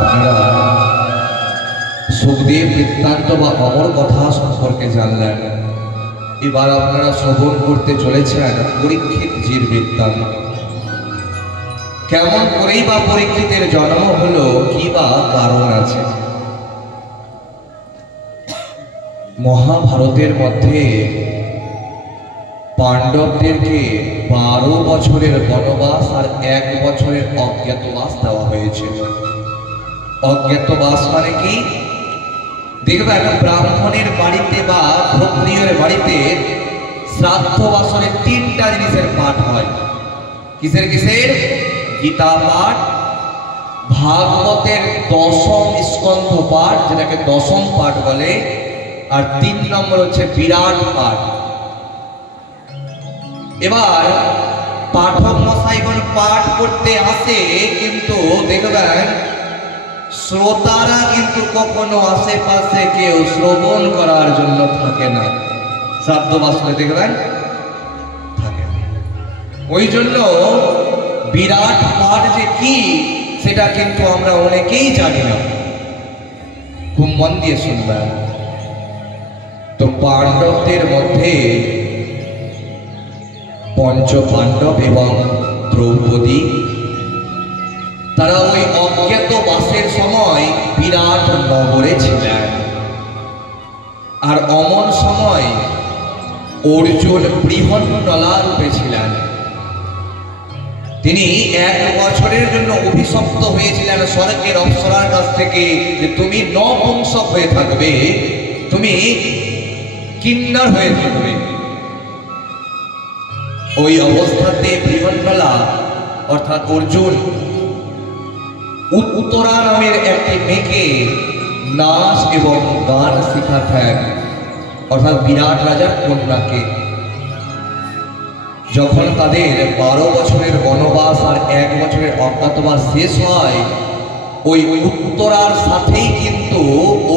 আপনারা সুখদেব বৃত্তান্ত বা অমর কথা সম্পর্কে জানলেন। এবার আপনারা শ্রবণ করতে চলেছেন পরীক্ষিত জির বৃত্তান্ত। কেমন করেই বা পরীক্ষিতের জন্ম হলো, কি বা কারণ আছে। মহাভারতের মধ্যে পাণ্ডবদেরকে 12 বছরের বনবাস আর 1 বছরের অজ্ঞাতবাস দেওয়া হয়েছিল। অজ্ঞাতবাস মানে কি? দেখবে একটা ব্রাহ্মণের বাড়িতে বা ক্ষত্রিয়ের বাড়িতে শ্রাদ্ধ বাসনে 3টা জিনিসের পাঠ হয়। কিসের কিসের? গীতা পাঠ, ভাগবতের 10ম স্কন্ধ পাঠ, যেটাকে 10ম পাঠ বলে, আর 3 নম্বর হচ্ছে বিরাট পাঠ। এবার পাঠক মশাইগণ পাঠ করতে আসে, কিন্তু দেখবেন শ্রোতারা কিন্তু কখনো আশেপাশে কেউ শ্রবণ করার জন্য থাকে না। শ্রাদ্ধ বাসনে দেখবেন থাকে না। ওই জন্য বিরাট পাঠ যে কি সেটা কিন্তু আমরা অনেকেই জানি না। খুব মন দিয়ে শুনবেন। তো পাণ্ডবদের মধ্যে পঞ্চ পাণ্ডব এবং দ্রৌপদী, তারা ওই অজ্ঞাতবাসের সময় বিরাট নগরে ছিলেন। আর অমন সময় অর্জুন বৃহন্নলা রূপে ছিলেন। তিনি 1 বছরের জন্য অভিশপ্ত হয়েছিলেন স্বর্গের অপ্সরার কাছ থেকে, যে তুমি নপুংসক হয়ে থাকবে, তুমি কিন্নর হয়ে থাকবে। ওই অবস্থাতে বৃহন্নলা অর্থাৎ অর্জুন উত্তরা নামের একটি মেয়েকে নাচ এবং গান শিখাতেন, অর্থাৎ বিরাট রাজার কন্যাকে। যখন তাদের 12 বছরের বনবাস আর 1 বছরের অজ্ঞাতবাস শেষ হয়, ওই উত্তরার সাথেই কিন্তু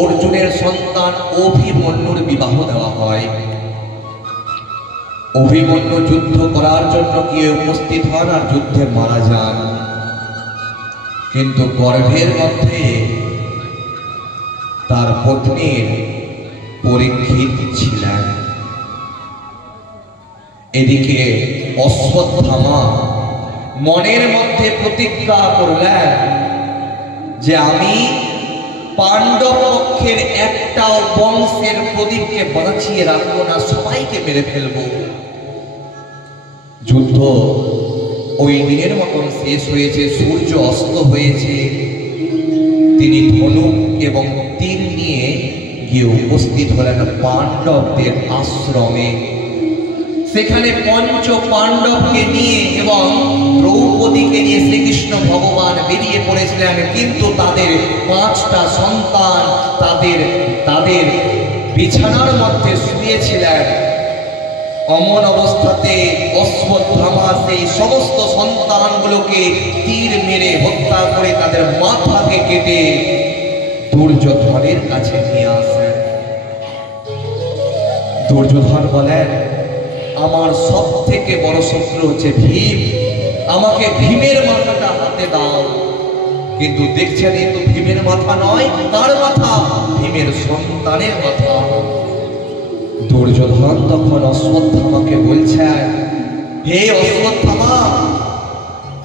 অর্জুনের সন্তান অভিমন্যুর বিবাহ দেওয়া হয়। অভিমন্যু যুদ্ধ করার জন্য গিয়ে উপস্থিত হন আর যুদ্ধে মারা যান। কিন্তু গর্ভের মধ্যে তার পত্নীর পরীক্ষিত ছিলেন। এদিকে অশ্বত্থামা মনের মধ্যে প্রতিজ্ঞা করলেন যে আমি পাণ্ডব পক্ষের একটাও বংশের প্রদীপকে বাঁচিয়ে রাখবো না, সবাইকে মেরে ফেলবো। যুদ্ধ ওই দিনের মতন শেষ হয়েছে, সূর্য অস্ত হয়েছে। তিনি ধনুক এবং তীর নিয়ে গিয়ে উপস্থিত হলেন পাণ্ডবদের আশ্রমে। সেখানে পঞ্চ পাণ্ডবকে নিয়ে এবং দ্রৌপদীকে নিয়ে শ্রীকৃষ্ণ ভগবান বেরিয়ে পড়েছিলেন। কিন্তু তাদের 5টা সন্তান তাদের বিছানার মধ্যে শুয়েছিলেন। অমন অবস্থাতে অশ্বত্থামা সেই সমস্ত সন্তানগুলোকে তীর মেরে হত্যা করে তাদের মাথাকে কেটে দুর্যোধনের কাছে নিয়ে আসেন। দুর্যোধন বলেন, আমার সব থেকে বড় শত্রু হচ্ছে ভীম, আমাকে ভীমের মাথাটা হাতে দাও। কিন্তু দেখছেন এই তো ভীমের মাথা নয়, তার মাথা, ভীমের সন্তানের মাথা। দুর্যোধন তখন অশ্বত্থামাকে বলছেন, হে অশ্বত্থামা,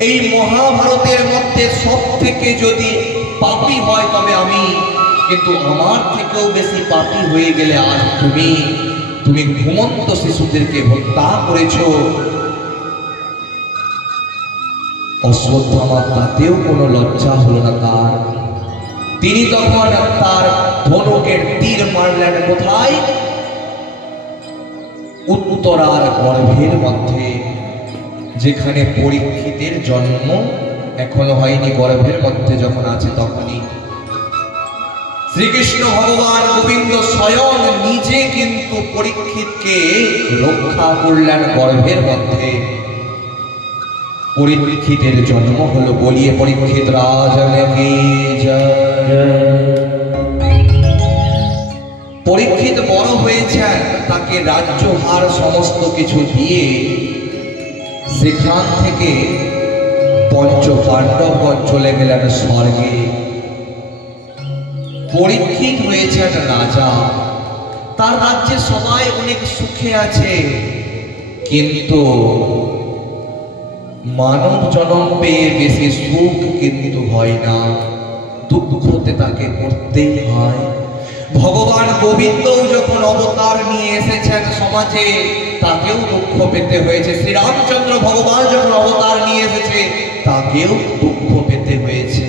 এই মহাভারতের মধ্যে সব থেকে যদি পাপী হয় তবে আমি, কিন্তু আমার থেকেও বেশি পাপী হয়ে গেলে আর তুমি ঘুমন্ত শিশুদেরকে হত্যা করেছো। অশ্বত্থামা তাতেও কোনো লজ্জা হলো না তার। তিনি তখন তার ধনুকের তীর মারলেন কোথায়? উত্তরার গর্ভের মধ্যে, যেখানে পরীক্ষিতের জন্ম এখনো হয়নি, গর্ভের মধ্যে যখন আছে তখনই শ্রীকৃষ্ণ ভগবান গোবিন্দ স্বয়ং নিজে কিন্তু পরীক্ষিতকে রক্ষা করলেন গর্ভের মধ্যে। পরীক্ষিতের জন্ম হলো। বলিয়ে পরীক্ষিত রাজন কি জয়। পরীক্ষিত বড় হয়েছেন, তাকে রাজ্যভার সমস্ত কিছু দিয়ে সেখান থেকে পঞ্চ পাণ্ডবগণ চলে গেলেন স্বর্গে। পরীক্ষিত হয়েছেন রাজা, তার রাজ্যে সবাই অনেক সুখে আছে, কিন্তু মানব জন্ম পেয়ে বেশি সুখ কিন্তু হয় না, দুঃখতে তাকে পড়তেই হয়। ভগবান গোবিন্দও যখন অবতার নিয়ে এসেছেন সমাজে, তাকেও দুঃখ পেতে হয়েছে। শ্রীরামচন্দ্র ভগবান যখন অবতার নিয়ে এসেছে, তাকেও দুঃখ পেতে হয়েছে।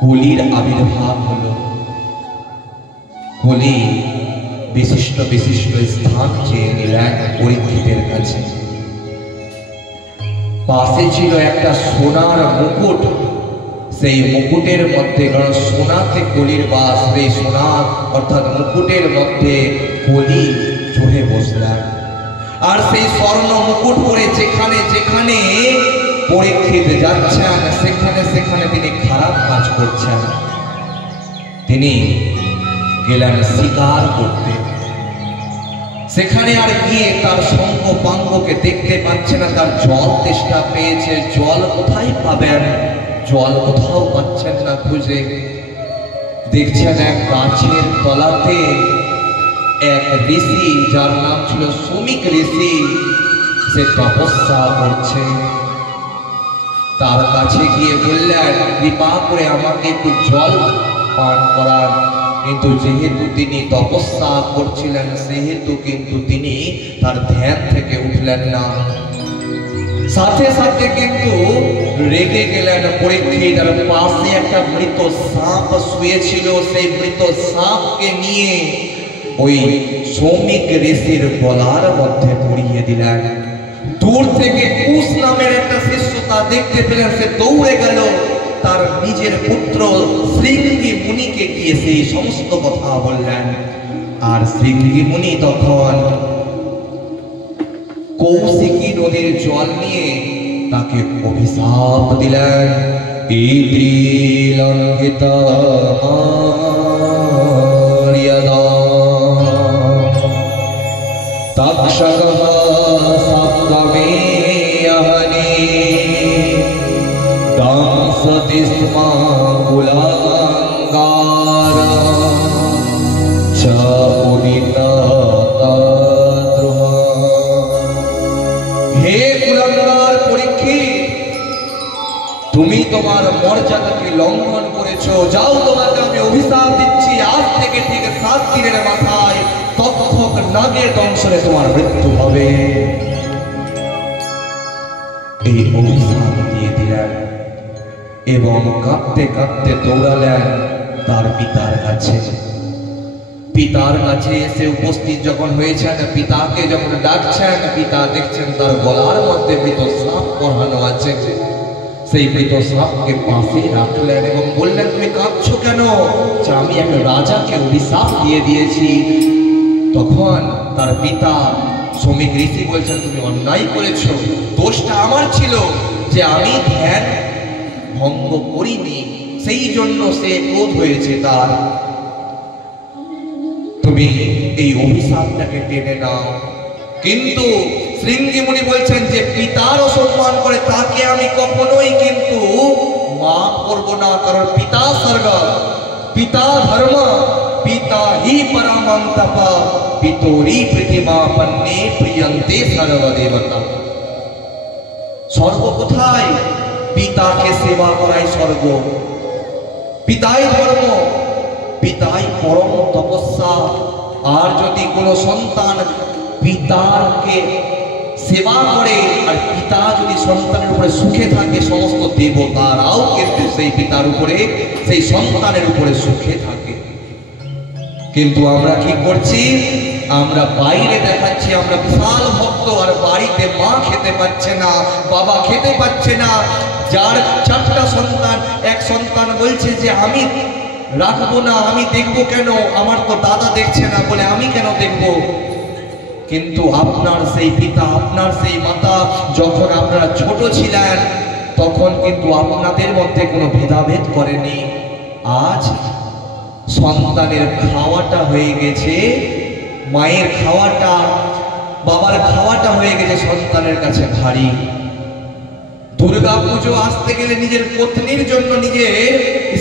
কলির আবির্ভাব হলো। কলি বিশিষ্ট বিশিষ্ট স্থান চেয়ে নিলেন পরীক্ষিতের কাছে। পাশে ছিল একটা সোনার মুকুট, সেই মুকুটের মধ্যে, কারণ সোনাতে কলির বাস, সেই সোনা অর্থাৎ মুকুটের মধ্যে কলি চড়ে বসলেন। আর সেই স্বর্ণ মুকুট পরে যেখানে যেখানে পরীক্ষিত যাচ্ছেন, সেখানে সেখানে তিনি খারাপ কাজ করছেন। তিনি গেলেন শিকার করতে। সেখানে আর গিয়ে তার সঙ্গ পাঙ্গকে দেখতে পাচ্ছে না, তার জল তেষ্টা পেয়েছে, জল কোথায় পাবেন, জল কোথাও পাচ্ছেন না খুঁজে। দেখছেন এক গাছের তলাতে এক ঋষি, যার নাম ছিল শ্রমিক ঋষি, সে তপস্যা করছে। তার কাছে গিয়ে বললেন, কৃপা করে আমাকে একটু জল পান করার। কিন্তু যেহেতু তিনি তপস্যা করছিলেন, সেহেতু কিন্তু তিনি তার ধ্যান থেকে উঠলেন না। সাথে সাথে কিন্তু রেগে গেলেন পরীক্ষিত। আর পাশে একটা মৃত সাপ শুয়েছিল, সেই মৃত সাপকে নিয়ে ওই শ্রমিক ঋষির গলার মধ্যে পরিয়ে দিলেন। দূর থেকে কুশ নামের একটা শিষ্য তা দেখতে পেলেন, সে দৌড়ে গেল তার নিজের পুত্র শৃঙ্গি মুনিকে গিয়ে সেই সমস্ত কথা বললেন। আর শৃঙ্গি মুনি তখন কৌশিকী নদীর জল নিয়ে তাকে অভিশাপ দিলেন। ইতি লঙ্ঘিতা মর্যাদা তক্ষকঃ সপ্তমেয়হনি দংসতি স্ম কুলাঙ্গার চ উদিতা। হে কুলাঙ্গার পরীক্ষিত, তুমি তোমার মর্যাদাকে লঙ্ঘন করেছো। যাও, তোমাকে আমি অভিশাপ দিচ্ছি, আজ থেকে ঠিক 7 দিনের মাথায় তক্ষক নাগের দংশনে তোমার মৃত্যু হবে। এই অভিশাপ দিয়ে দিলেন এবং কাঁদতে কাঁদতে দৌড়ালেন তার পিতার কাছে। পিতার কাছে এসে উপস্থিত যখন হয়েছেন, পিতাকে যখন ডাকছেন, পিতা দেখছেন তার গলার মধ্যে মৃত সাপ পরানো আছে। সেই মৃত সাপকে পাশে রাখলেন এবং বললেন, তুমি কাঁদছো কেন? আমি এক রাজাকে অভিশাপ দিয়ে দিয়েছি। তখন তার পিতা শ্রমিক ঋষি বলছেন, তুমি অন্যায় করেছো, দোষটা আমার ছিল যে আমি ধ্যান ভঙ্গ করিনি, সেই জন্য সে ক্রোধ হয়েছে তার। তুমি এই অভিশাপটাকে টেনে নাও। কিন্তু শৃঙ্গি মুনি বলছেন যে পিতার অসম্মান করে তাকে আমি কখনোই কিন্তু মাফ করব না, কারণ পিতা স্বর্গ, পিতা ধর্ম, পিতা হি পরমং তপ, পিতরি প্রতিমা পন্নে প্রিয়ন্তে সর্বদেবতা। স্বর্গ কোথায়? পিতাকে সেবা করাই স্বর্গ, পিতাই ধর্ম, পিতাই পরম তপস্যা। আর যদি কোনো সন্তান পিতাকে সেবা করে আর পিতা যদি সন্তানের উপরে সুখে থাকে, সমস্ত দেবতারাও কিন্তু সেই পিতার উপরে, সেই সন্তানের উপরে সুখে থাকে। কিন্তু আমরা কি করছি? আমরা বাইরে দেখাচ্ছি আমরা বিশাল ভক্ত, আর বাড়িতে মা খেতে পাচ্ছে না, বাবা খেতে পাচ্ছে না। যার 4টা সন্তান, এক সন্তান বলছে যে আমি রাখবো না, আমি দেখবো কেন, আমার তো দাদা দেখছে না বলে আমি কেন দেখবো। কিন্তু আপনার সেই পিতা, আপনার সেই মাতা যখন আপনারা ছোট ছিলেন, তখন কিন্তু আপনাদের মধ্যে কোনো ভেদাভেদ করেনি। আজ সন্তানের খাওয়াটা হয়ে গেছে, মায়ের খাওয়াটা, বাবার খাওয়াটা হয়ে গেছে সন্তানের কাছে ভারী। দুর্গা পুজো আসতে গেলে নিজের পত্নীর জন্য, নিজের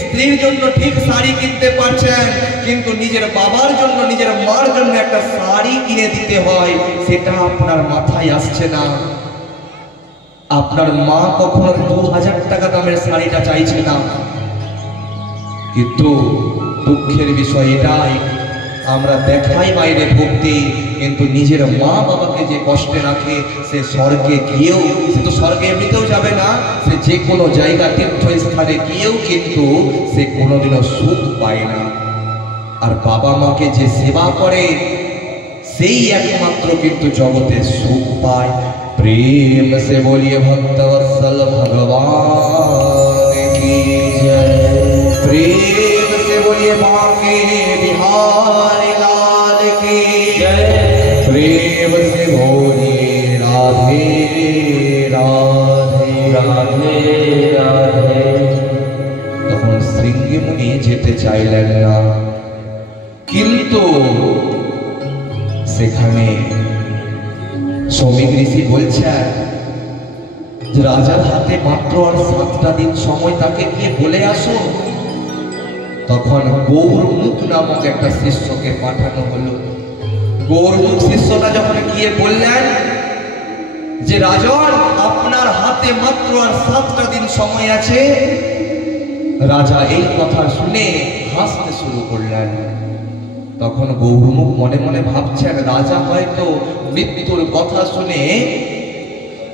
স্ত্রীর জন্য ঠিক শাড়ি কিনতে পারছেন, কিন্তু নিজের বাবার জন্য, নিজের মার জন্য একটা শাড়ি কিনে দিতে হয়, সেটা আপনার মাথায় আসছে না। আপনার মা কখনো 2000 টাকা দামের শাড়িটা চাইছে না। কিন্তু দুঃখের বিষয় এটাই, আমরা দেখাই বাইরে ভক্তি, কিন্তু নিজের মা বাবাকে যে কষ্টে রাখে, সে স্বর্গে গিয়েও, সে তো স্বর্গে এমনিতেও যাবে না, সে যে কোনো জায়গা তীর্থস্থানে গিয়েও কিন্তু সে কোনোদিনও সুখ পায় না। আর বাবা মাকে যে সেবা করে, সেই একমাত্র কিন্তু জগতে সুখ পায়। प्रेम से बोलिए भक्तवत्सल भगवान की जय। प्रेम से बोलिए बांके बिहारी लाल की जय। प्रेम से बोलिए राधे राधे राधे राधे। তখন শৃঙ্গি মুনি যেতে চাইলেন না, কিন্তু সেখানে শ্রমিক ঋষি বলছেন যে রাজার হাতে মাত্র আর 7টা দিন সময়, তাকে গিয়ে বলে আসো। তখন গৌরমুখ নামক একটা শিষ্যকে পাঠানো হলো। গৌরমুখ শিষ্যটা যখন গিয়ে বললেন যে রাজন, আপনার হাতে মাত্র আর 7টা দিন সময় আছে, রাজা এই কথা শুনে হাসতে শুরু করলেন। তখন গৌরমুখ মনে মনে ভাবছেন, রাজা হয়তো মৃত্যুর কথা শুনে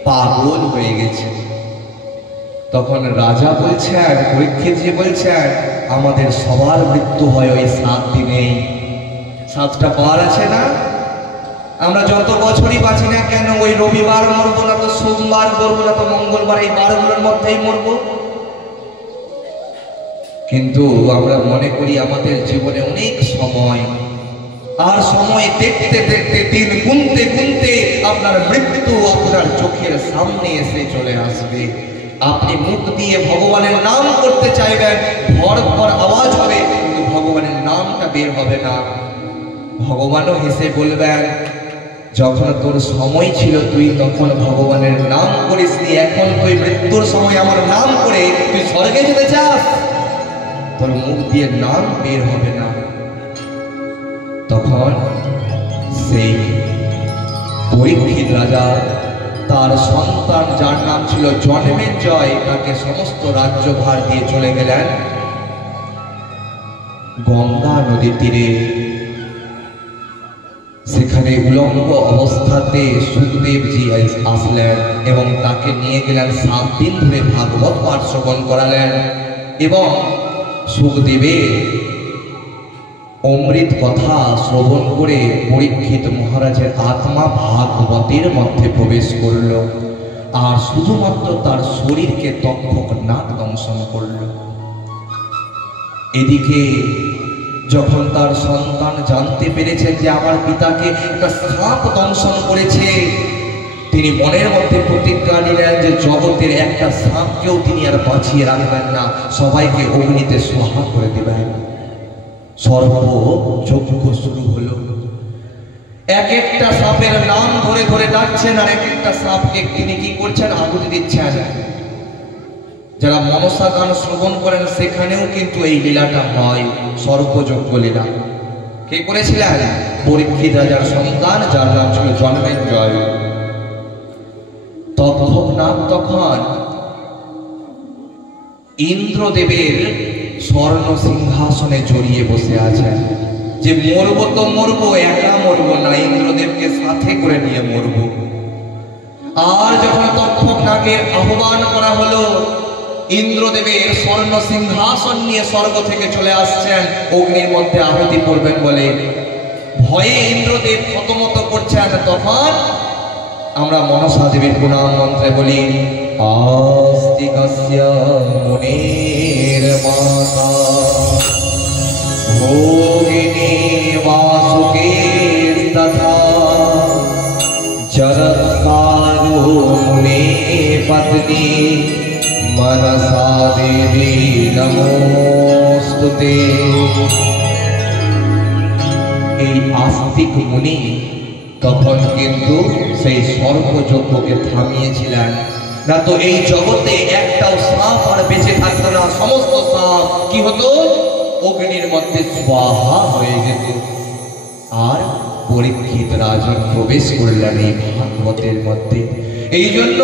পাগল হয়ে গেছে। তখন রাজা বলছেন, পরীক্ষিতজি বলছেন, আমাদের সবার মৃত্যু হয় ওই 7 দিনেই। 7টা বার আছে না, আমরা যত বছরই বাঁচি না কেন, ওই রবিবার মরবো না তো সোমবার মরবো না তো মঙ্গলবার, এই বারগুলোর মধ্যেই মরবো। কিন্তু আমরা মনে করি আমাদের জীবনে অনেক সময়, আর সময় দেখতে দেখতে, দিন গুনতে গুনতে আপনার মৃত্যু আপনার চোখের সামনে এসে চলে আসবে। আপনি মুখ দিয়ে ভগবানের নাম করতে চাইবেন, ভর ভর আওয়াজ হবে, কিন্তু ভগবানের নামটা বের হবে না। ভগবানও হেসে বলবেন, যখন তোর সময় ছিল তুই তখন ভগবানের নাম করিসনি, এখন তুই মৃত্যুর সময় আমার নাম করে তুই স্বর্গে যেতে চাস, তোর মুখ দিয়ে নাম বের হবে না। তখন সেই পরীক্ষিত রাজা তার সন্তান, যার নাম ছিল জনমেজয়, তাকে সমস্ত রাজ্যভার দিয়ে চলে গেলেন গঙ্গা নদীর তীরে। সেখানে উলঙ্গ অবস্থাতে সুখদেবজি আসলেন এবং তাকে নিয়ে গেলেন, 7 দিন ধরে ভাগবত পাঠ শ্রবণ করালেন এবং সুখদেবের অমৃত কথা শ্রবণ করে পরীক্ষিত মহারাজের আত্মা ভাগবতের মধ্যে প্রবেশ করল, আর শুধুমাত্র তার শরীরকে তক্ষক নাগ দংশন করল। এদিকে যখন তার সন্তান জানতে পেরেছেন যে আমার পিতাকে একটা সাপ দংশন করেছে, তিনি মনের মধ্যে প্রতিজ্ঞা নিলেন যে জগতের একটা সাপকেও তিনি আর বাঁচিয়ে রাখবেন না, সবাইকে অগ্নিতে সোহা করে দেবেন। সর্বযজ্ঞ শুরু হলো। এক একটা সাপের নাম ধরে ধরে ডাকছেন, আর এক একটা সাপকে তিনি কি করছেন, আহুতি দিচ্ছেন। যারা মনসা গান শ্রবণ করেন সেখানেও কিন্তু এই লীলাটা হয়, সর্বযজ্ঞ লীলা। কে করেছিলেন? পরীক্ষিত রাজার সন্তান, যার নাম ছিল জনমেজয়। তক্ষক নাগ তখন ইন্দ্রদেবের স্বর্ণ সিংহাসনে জড়িয়ে বসে আছেন, যে মরবো তো মরবো, একা মরবো না, ইন্দ্রদেবকে সাথে করে নিয়ে মরবো। আর যখন তক্ষক নাগের আহ্বান করা হলো, ইন্দ্রদেবের স্বর্ণ সিংহাসন নিয়ে স্বর্গ থেকে চলে আসছেন অগ্নির মধ্যে আহুতি করবেন বলে, ভয়ে ইন্দ্রদেব থতমত করছেন। তখন আমরা মনসা দেবীর প্রণাম মন্ত্রে বলি, আস্তিকস্য মুনির মাতা ভোগিনী বাসুকে তথা জরৎকারো মুনি পত্নী মনসা দেবী নমোস্তুতে। এই আস্তিক মুনি তখন কিন্তু সেই সর্বযজ্ঞকে থামিয়েছিলেন না তো এই জগতে একটাও সাপ আর বেঁচে থাকতো না, সমস্ত সাপ কি হতো, অগ্নির মধ্যে স্বাহা হয়ে যেত। আর পরীক্ষিত রাজন প্রবেশ করলেন এই ভাগবতের মধ্যে। এই জন্য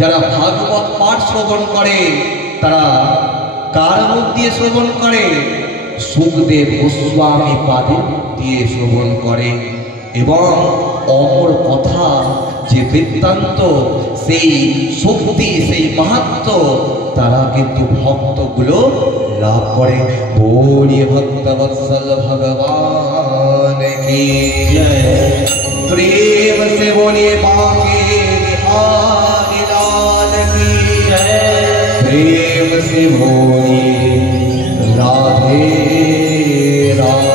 যারা ভাগবত পাঠ শ্রবণ করে তারা কার মুখ দিয়ে শ্রবণ করে, সুখদেব গোস্বামী পাদের দিয়ে শ্রবণ করে। এবং অমর কথা যে বৃত্তান্ত, সেই শক্তি, সেই মাহাত্ম তারা কিন্তু ভক্তগুলো লাভ করে। বলি ভক্তবৎসল ভগবান কি প্রেম সে বলি বাঁকে बिहारी लाल की प्रेम से बोली राधे राधे।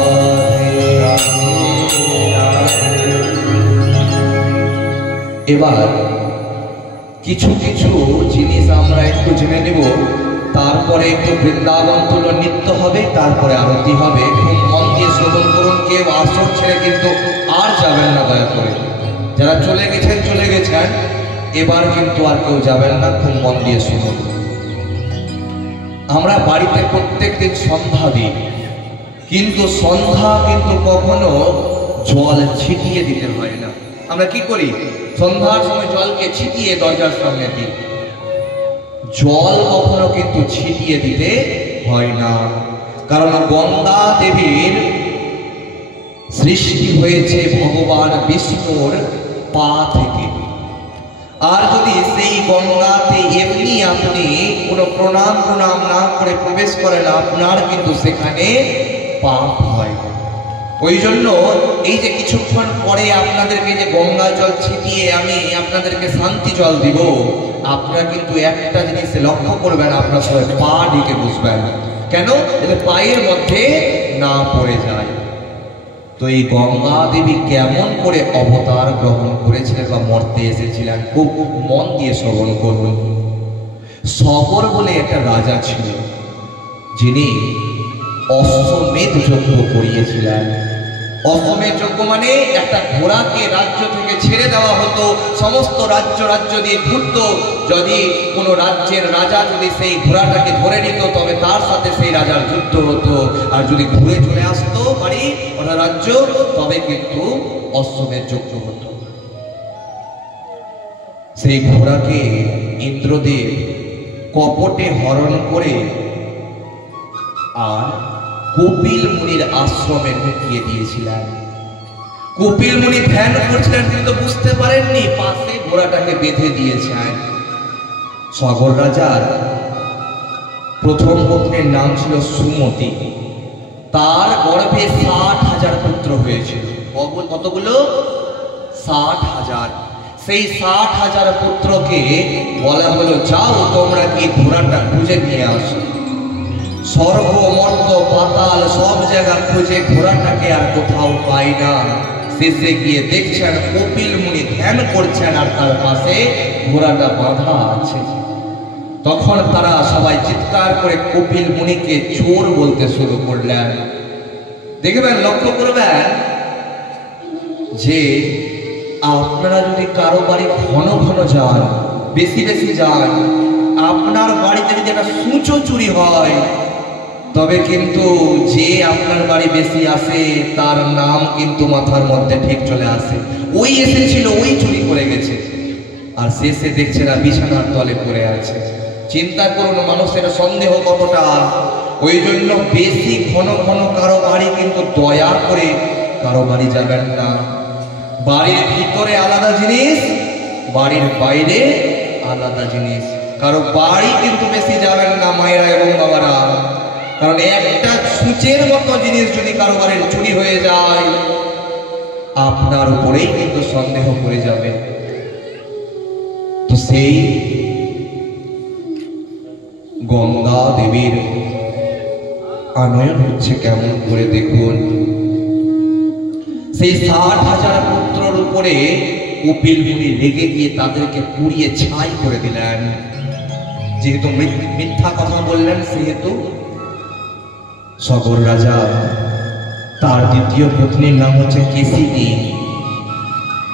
এবার কিছু কিছু জিনিস আমরা একটু জেনে নেব, তারপরে একটু বৃন্দাবন তুলো নৃত্য হবে, তারপরে আরতি হবে। খুব মন দিয়ে শ্রবণ করুন, কেউ আসর ছেড়ে কিন্তু আর যাবেন না দয়া করে। যারা চলে গেছেন চলে গেছেন, এবার কিন্তু আর কেউ যাবেন না, খুব মন দিয়ে শুনুন। আমরা বাড়িতে প্রত্যেকদিন সন্ধ্যা দিই, কিন্তু সন্ধ্যা কিন্তু কখনো জল ছিটিয়ে দিতে হয় না। আমরা কি করি, সন্ধ্যার সময় জলকে ছিটিয়ে দরজার সামনে দিই। জল কখনো কিন্তু ছিটিয়ে দিতে হয় না, কারণ গঙ্গা দেবীর সৃষ্টি হয়েছে ভগবান বিষ্ণুর পা থেকে। আর যদি সেই গঙ্গাতে এমনি আপনি কোনো প্রণাম না করে প্রবেশ করেন, আপনার কিন্তু সেখানে পাপ হয়। ওই জন্য এই যে কিছুক্ষণ পরে আপনাদেরকে যে গঙ্গা জল ছিটিয়ে আমি আপনাদেরকে শান্তি জল দিব, আপনারা কিন্তু একটা জিনিস লক্ষ্য করবেন, আপনার সবাই পা ঢেকে বসবেন। কেন? যাতে পায়ের মধ্যে না পড়ে যায়। তো এই গঙ্গা দেবী কেমন করে অবতার গ্রহণ করেছিলেন বা মর্তে এসেছিলেন, খুব মন দিয়ে শ্রবণ করুন। সগর বলে একটা রাজা ছিল, যিনি অশ্বমেধ যজ্ঞ করিয়েছিলেন। অশ্বমেধ যজ্ঞ মানে একটা ঘোড়াকে রাজ্য থেকে ছেড়ে দেওয়া হতো, সমস্ত রাজ্য দিয়ে ঘুরত। যদি কোনো রাজ্যের রাজা যদি সেই ঘোড়াটাকে ধরে নিত, তবে তার সাথে সেই রাজার যুদ্ধ হতো। আর যদি ঘুরে চলে আসতো বাড়ি ওটা রাজ্য, তবে কিন্তু অশ্বমেধ যজ্ঞ হতো। সেই ঘোড়াকে ইন্দ্রদেব কপটে হরণ করে আর কপিল মুনির আশ্রমে ঢুকিয়ে দিয়েছিলেন। কপিল মুনি ধ্যান করছিলেন, কিন্তু বুঝতে পারেননি পাশে ঘোড়াটাকে বেঁধে দিয়েছেন। সগর রাজার প্রথম পত্নীর নাম ছিল সুমতি। তার গর্ভে 60,000 পুত্র হয়েছিল। কতগুলো? 60,000। সেই 60,000 পুত্রকে বলা হলো, যাও তোমরা কি ঘোড়াটা খুঁজে নিয়ে আসো। স্বর্গ মর্ত পাতাল সব জায়গা খুঁজে ঘোড়াটাকে আর কোথাও পাই না। শেষে গিয়ে দেখছেন কপিল মুনি ধ্যান করছেন আর তার পাশে ঘোড়াটা বাঁধা আছে। তখন তারা সবাই চিৎকার করে কপিল মুনিকে চোর বলতে শুরু করলেন। দেখবেন, লক্ষ্য করবেন যে আপনারা যদি কারো বাড়ি ঘন ঘন যান, বেশি বেশি যান, আপনার বাড়িতে যদি একটা সূচো চুরি হয়, তবে কিন্তু যে আপনার বাড়ি বেশি আসে তার নাম কিন্তু মাথার মধ্যে ঠিক চলে আসে, ওই এসেছিল, ওই চুরি করে গেছে। আর শেষে দেখছে না বিছানার তলে পড়ে আছে। চিন্তা করুন মানুষের সন্দেহ কতটা। ওই জন্য বেশি ঘন ঘন কারো বাড়ি কিন্তু দয়া করে কারো বাড়ি যাবেন না। বাড়ির ভিতরে আলাদা জিনিস, বাড়ির বাইরে আলাদা জিনিস। কারো বাড়ি কিন্তু বেশি যাবেন না মায়েরা এবং বাবারা, কারণ একটা সূচের মতো জিনিস যদি কারো বাড়ির চুরি হয়ে যায়, আপনার উপরেই কিন্তু সন্দেহ করে যাবে। তো সেই গঙ্গা দেবীর আনয়ন হচ্ছে কেমন করে দেখুন। সেই 60,000 পুত্রর উপরে কপিল মুনি রেগে গিয়ে তাদেরকে পুড়িয়ে ছাই করে দিলেন। যেহেতু মিথ্যা কথা বললেন, সেহেতু সগর রাজা তার দ্বিতীয় পত্নীর নাম হচ্ছে কেশিনী,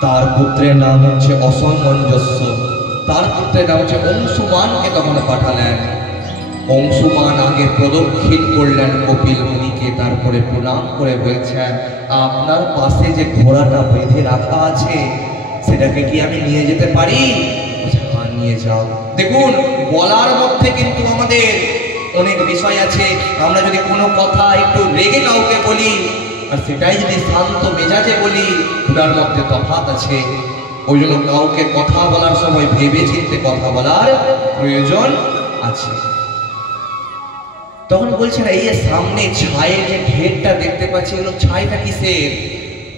তার পুত্রের নাম হচ্ছে অসমঞ্জস্য, তার পুত্রের নাম হচ্ছে অংশুমানকে তখন পাঠালেন। অংশুমান আগে প্রদক্ষিণ করলেন কপিল মুনিকে, তারপরে প্রণাম করে বলছেন, আপনার পাশে যে ঘোড়াটা বেঁধে রাখা আছে সেটাকে কি আমি নিয়ে যেতে পারি? হ্যাঁ, নিয়ে যাও। দেখুন, বলার মধ্যে কিন্তু আমাদের অনেক বিষয় আছে। আমরা যদি কোনো কথা একটু রেগে কাউকে বলি আর সেটাই যদি শান্ত মেজাজে বলি, তার মধ্যে তফাৎ আছে। ওই জন্য কাউকে কথা বলার সময় ভেবে চিন্তে কথা বলার প্রয়োজন আছে। তখন বলছেন, এই যে সামনে ছায়ের যে ঢেরটা দেখতে পাচ্ছি, এগুলো ছাইটা কিসের?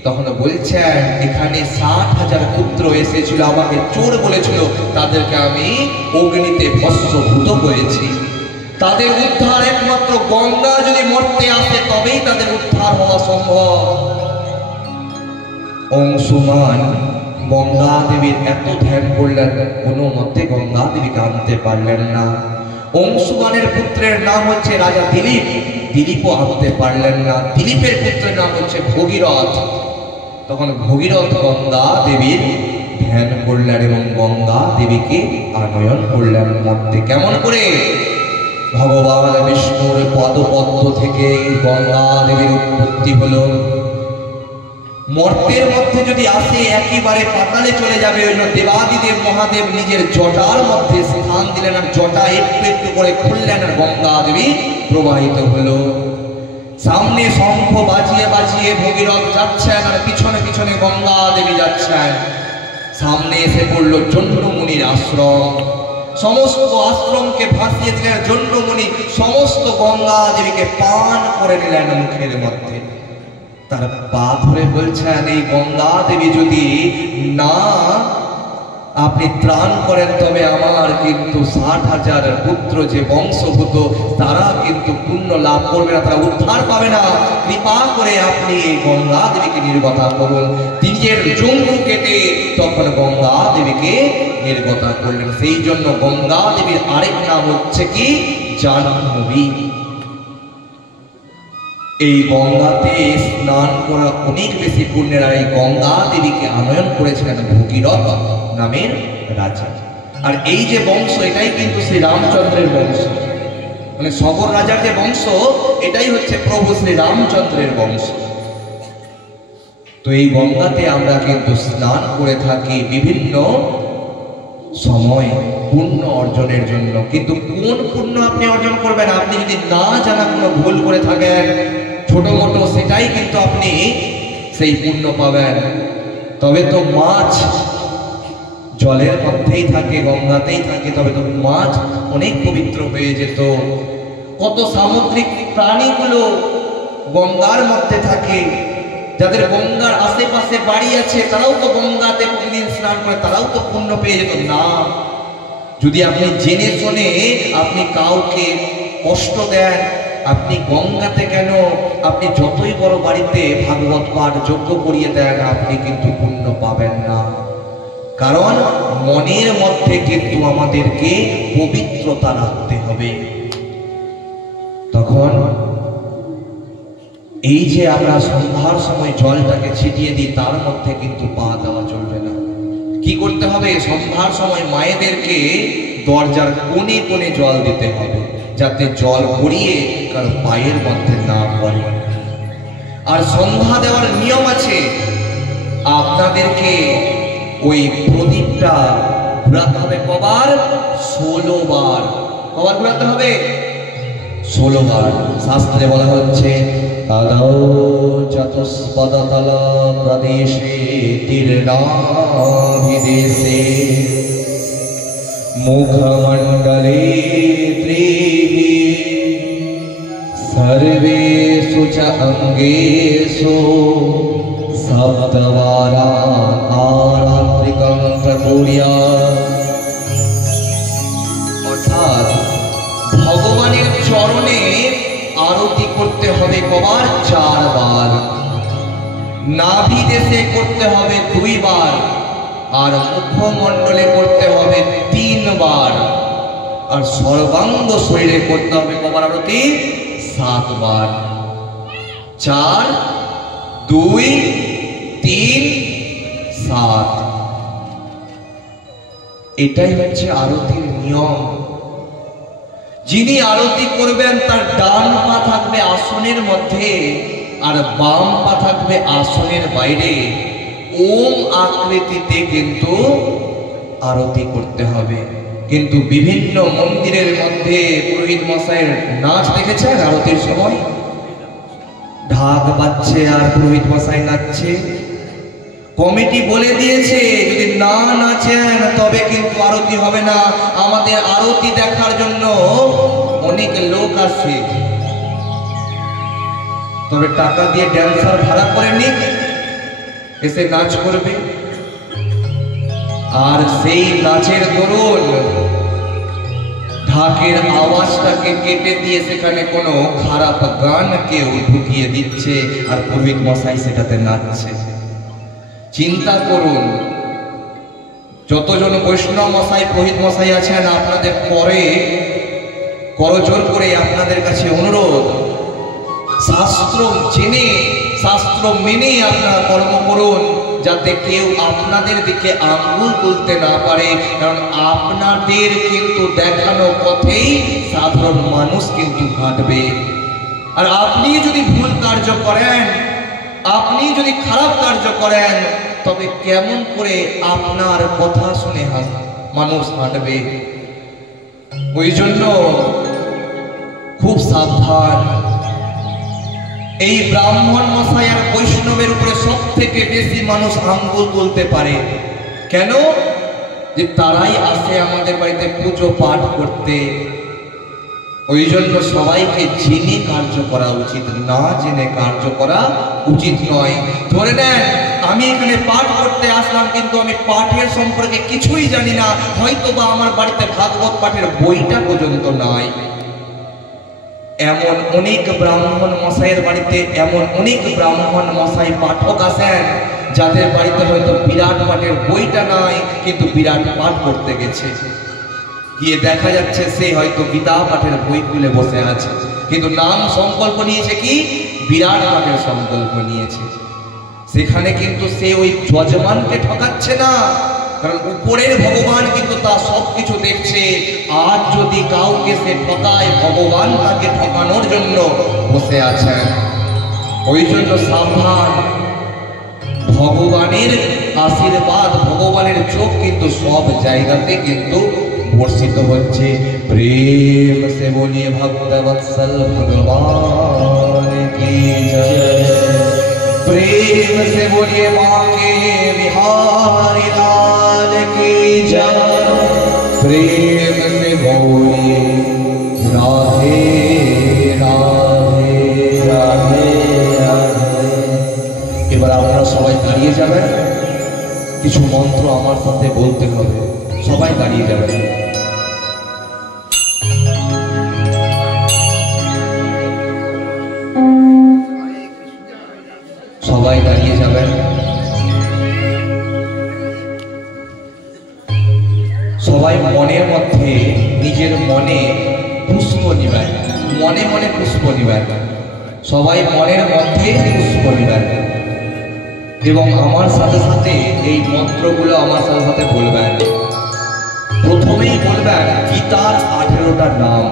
তখন বলছেন, এখানে 60,000 পুত্র এসেছিল, আমাকে চোর বলেছিল, তাদেরকে আমি অগ্নিতে ভস্মভূত করেছি। তাদের উদ্ধার একমাত্র গঙ্গা যদি মরতে আসে তবেই তাদের উদ্ধার হওয়া সম্ভব। অংশুমান গঙ্গা দেবীর এত ধ্যান করলেন, কোনো মতে গঙ্গা দেবীকে আনতে পারলেন না। অংশুমানের পুত্রের নাম হচ্ছে রাজা দিলীপ, দিলীপও আনতে পারলেন না। দিলীপের পুত্রের নাম হচ্ছে ভগীরথ। তখন ভগীরথ গঙ্গা দেবীর ধ্যান করলেন এবং গঙ্গা দেবীকে আনয়ন করলেন মধ্যে। কেমন করে? ভগবান বিষ্ণুর পদপদ্ম থেকে গঙ্গা দেবীর উৎপত্তি হলো। মর্তের মধ্যে যদি আসে একেবারে পাতালে চলে যাবে। ওই জন্য দেবাদিদেব মহাদেব নিজের জটার মধ্যে স্থান দিলেন, আর জটা একটু একটু করে খুললেন, আর গঙ্গা দেবী প্রবাহিত হলো। সামনে শঙ্খ বাজিয়ে বাজিয়ে ভগীরথ যাচ্ছেন, আর পিছনে পিছনে গঙ্গা দেবী যাচ্ছেন। সামনে এসে পড়ল জন্মমুনির আশ্রম। সমস্ত আশ্রমকে ভাসিয়ে দিলেন জন্মমুনি। সমস্ত গঙ্গা দেবীকে পান করে নিলেন মুখের মধ্যে। তার পা ধরে বলছেন, এই গঙ্গা দেবী যদি না আপনি ত্রাণ করেন তবে আমার কিন্তু 60,000 পুত্র যে বংশভূত তারা কিন্তু পুণ্য লাভ করবে না, তারা উদ্ধার পাবে না। কৃপা করে আপনি এই গঙ্গা দেবীকে নির্গতা করুন। নিজের জঙ্গু কেটে তখন গঙ্গা দেবীকে নির্গতা করলেন। সেই জন্য গঙ্গা দেবীর আরেক নাম হচ্ছে কি? জাহ্নবী। এই গঙ্গাতে স্নান করা অনেক বেশি পুণ্যের। আর এই গঙ্গা দেবীকে আনয়ন করেছিলেন ভগীরথ নামের রাজা। আর এই যে বংশ, এটাই কিন্তু শ্রী রামচন্দ্রের বংশ। মানে সগর রাজার যে বংশ, এটাই হচ্ছে প্রভু শ্রী রামচন্দ্রের বংশ। তো এই গঙ্গাতে আমরা কিন্তু স্নান করে থাকি বিভিন্ন সময় পুণ্য অর্জনের জন্য। কিন্তু কোন পুণ্য আপনি অর্জন করবেন? আপনি যদি না জানা কোনো ভুল করে থাকেন ছোট মোটো, সেটাই কিন্তু আপনি সেই পুণ্য পাবেন। তবে তো মাছ জলের মধ্যেই থাকে, গঙ্গাতেই থাকে, তবে তো মাছ অনেক পবিত্র হয়ে যেত। কত সামুদ্রিক প্রাণীগুলো গঙ্গার মধ্যে থাকে। যাদের গঙ্গার আশেপাশে বাড়ি আছে তারাও তো গঙ্গাতে প্রতিদিন স্নান করে, তারাও তো পুণ্য পেয়ে যেত না। যদি আপনি জেনে শুনে আপনি কাউকে কষ্ট দেন, আপনি গঙ্গাতে কেন, আপনি যতই বড় বাড়িতে ভাগবত পাঠ যজ্ঞ করিয়ে দেন, আপনি কিন্তু পুণ্য পাবেন না। কারণ মনের মধ্যে কিন্তু আমাদেরকে পবিত্রতা রাখতে হবে। তখন এই যে আমরা সন্ধ্যার সময় জলটাকে ছিটিয়ে দিই, তার মধ্যে কিন্তু পা দেওয়া চলবে না। কি করতে হবে? সন্ধ্যার সময় মায়েদেরকে দরজার কোণে কোণে জল দিতে হবে, যাতে জল গড়িয়ে কারো পায়ের মধ্যে না পড়ে। আর সন্ধ্যা দেওয়ার নিয়ম আছে, আপনাদেরকে ওই প্রদীপটা ঘুরাতে হবে কবার? 16 বার। কবার ঘুরাতে হবে? 16 বার। শাস্ত্রে বলা হচ্ছে, আদৌ চতুষ্পদতল প্রদেশে তীর্ণাভিদেশে মুখমণ্ডলে ত্রিহি সর্বেষু চ অঙ্গেষু সপ্তবারান আরাত্রিকং প্রকুর্যাৎ। অর্থাৎ ভগবানের চরণে আরতি করতে হবে কবার? 4 বার। নাভি দেশে করতে হবে 2 বার, আর মুখমণ্ডলে করতে হবে 3 বার, আর সর্বাঙ্গ শরীরে করতে হবে কবার আরতি? 7 বার। 4, 2, 3, 7। এটাই হচ্ছে আরতির নিয়ম। যিনি আরতি করবেন তার ডান পা থাকবে আসনের মধ্যে আর বাম পা থাকবে আসনের বাইরে। ওম আকৃতিতে কিন্তু আরতি করতে হবে। কিন্তু বিভিন্ন মন্দিরের মধ্যে পুরোহিত মশাইয়ের নাচ দেখেছেন আরতির সময়? ঢাক বাজছে আর পুরোহিত মশাই নাচছে। কমিটি বলে দিয়েছে যদি না নাচেন তবে কিন্তু আরতি হবে না। আমাদের আরতি দেখার জন্য অনেক লোক আসে, তবে টাকা দিয়ে ড্যান্সার ভাড়া করে নিক, এসে নাচ করবে। আর সেই নাচের দরুন ঢাকের আওয়াজটাকে কেটে দিয়ে সেখানে কোনো খারাপ গান কেউ ঢুকিয়ে দিচ্ছে আর পুরোহিত মশাই সেটাতে নাচছে। চিন্তা করুন, যতজন বৈষ্ণব মশাই পুরোহিত মশাই আছেন আপনাদের পরে করজোর করে আপনাদের কাছে অনুরোধ, শাস্ত্র জেনে শাস্ত্র মেনে আপনারা কর্ম করুন, যাতে কেউ আপনাদের দিকে আঙ্গুল তুলতে না পারে। কারণ আপনাদের কিন্তু দেখানো পথেই সাধারণ মানুষ কিন্তু হাঁটবে। আর আপনি যদি ভুল কার্য করেন, আপনি যদি খারাপ কার্য করেন, তবে কেমন করে আপনার কথা শুনে মানুষ হাঁটবে? ওই জন্য খুব সাবধান। এই ব্রাহ্মণ মশাই আর বৈষ্ণবের উপরে সব থেকে বেশি মানুষ আঙ্গুল তুলতে পারে। কেন? যে তারাই আসে আমাদের বাড়িতে পুজো পাঠ করতে। ওই জন্য সবাইকে জেনে কার্য করা উচিত, না জেনে কার্য করা উচিত নয়। ধরে নেন আমি এখানে পাঠ করতে আসলাম, কিন্তু আমি পাঠের সম্পর্কে কিছুই জানি না, হয়তো বা আমার বাড়িতে ভাগবত পাঠের বইটা পর্যন্ত নাই। এমন অনেক ব্রাহ্মণ মশাইয়ের বাড়িতে এমন অনেক ব্রাহ্মণ মশাই পাঠক আসেন যাদের বাড়িতে হয়তো বিরাট পাঠের বইটা নাই, কিন্তু বিরাট পাঠ করতে গেছে। গিয়ে দেখা যাচ্ছে সে হয়তো গীতা পাঠের বই খুলে বসে আছে, কিন্তু নাম সংকল্প নিয়েছে কি? বিরাট পাঠের সংকল্প নিয়েছে। সেখানে কিন্তু সে ওই যজমানকে ঠকাচ্ছে না, কারণ উপরের ভগবান কিন্তু তা সবকিছু দেখছে। আজ যদি কাউকে সে ঠকায়, ভগবান তাকে ঠকানোর জন্য বসে আছেন। ওই জন্য সাবধান। ভগবানের আশীর্বাদ, ভগবানের চোখ কিন্তু সব জায়গাতে কিন্তু বর্ষিত হচ্ছে। প্রেম সে বলিয়ে ভক্তবৎসল ভগবান কি জয়, प्रेम से बोलिए माँ के बिहारी लाल की जय, प्रेम से बोलिए राधे राधे राधे राधे। এবার আপনারা সবাই দাঁড়িয়ে যাবেন, কিছু মন্ত্র আমার সাথে বলতে হবে। সবাই দাঁড়িয়ে যাবেন। সবাই দাঁড়িয়ে যাবেন। সবাই মনের মধ্যে নিজের মনে পুষ্প নিবেন, মনে মনে পুষ্প নিবেন। সবাই মনের মধ্যে পুষ্প নিবেন এবং আমার সাথে সাথে এই মন্ত্রগুলো আমার সাথে সাথে বলবেন। প্রথমেই বলবেন গীতার 18টা নাম।